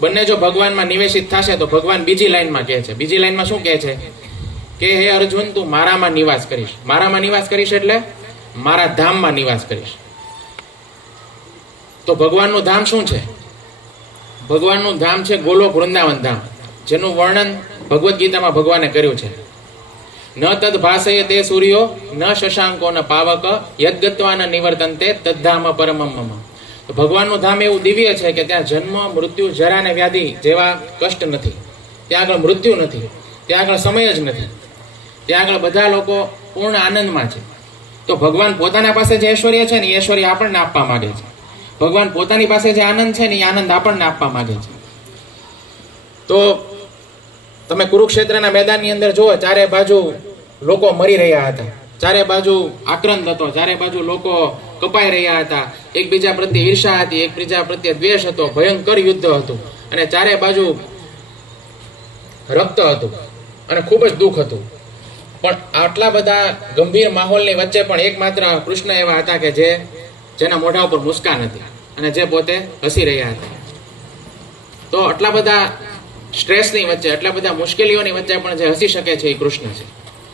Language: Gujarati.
બંને જો ભગવાનમાં નિવેશિત થશે તો ભગવાન બીજી લાઈનમાં કહે છે, બીજી લાઈનમાં શું કહે છે કે હે અર્જુન, તું મારામાં નિવાસ કરીશ. મારામાં નિવાસ કરીશ એટલે મારા ધામમાં નિવાસ કરીશ. તો ભગવાનનું ધામ શું છે? ભગવાનનું ધામ છે ગોલોક વૃંદાવન ધામ, જેનું વર્ણન ભગવદ્ ગીતામાં ભગવાને કર્યું છે. ન તદ ભાષય તે સૂર્યો ન શશાંકો ન પાવક યદ્ગત્વા ન નિવર્તન્તે તદ્ધામ પરમમ મમ. ભગવાનનું ધામ એવું દિવ્ય છે કે ત્યાં જન્મ, મૃત્યુ, જરા અને વ્યાધિ જેવા કષ્ટ નથી. ત્યાં આગળ મૃત્યુ નથી, ત્યાં આગળ સમય જ નથી, ત્યાં આગળ બધા લોકો પૂર્ણ આનંદમાં છે. તો ભગવાન પોતાના પાસે જે ઐશ્વર્ય છે ને એ ઐશ્વર્ય આપણને આપવા માંગે છે. ભગવાન પોતાની પાસે જે આનંદ છે ને એ આનંદ આપણને આપવા માંગે છે. તો તમે કુરુક્ષેત્રના મેદાનની અંદર જુઓ, ચારે બાજુ લોકો મરી રહ્યા હતા, ચારે બાજુ આક્રંદ હતો, ચારે બાજુ લોકો કપાઈ રહ્યા હતા, એકબીજા પ્રત્યે ઈર્ષા હતી, એકબીજા પ્રત્યે દ્વેષ હતો, ભયંકર યુદ્ધ હતું અને ચારે બાજુ રક્ત હતું અને ખૂબ જ દુઃખ હતું. પણ આટલા બધા ગંભીર માહોલની વચ્ચે પણ એકમાત્ર કૃષ્ણ એવા હતા કે જેના મોઢા ઉપર મુસ્કાન હતી અને જે પોતે હસી રહ્યા હતા. તો આટલા બધા સ્ટ્રેસની વચ્ચે, આટલા બધા મુશ્કેલીઓની વચ્ચે પણ જે હસી શકે છે એ કૃષ્ણ છે.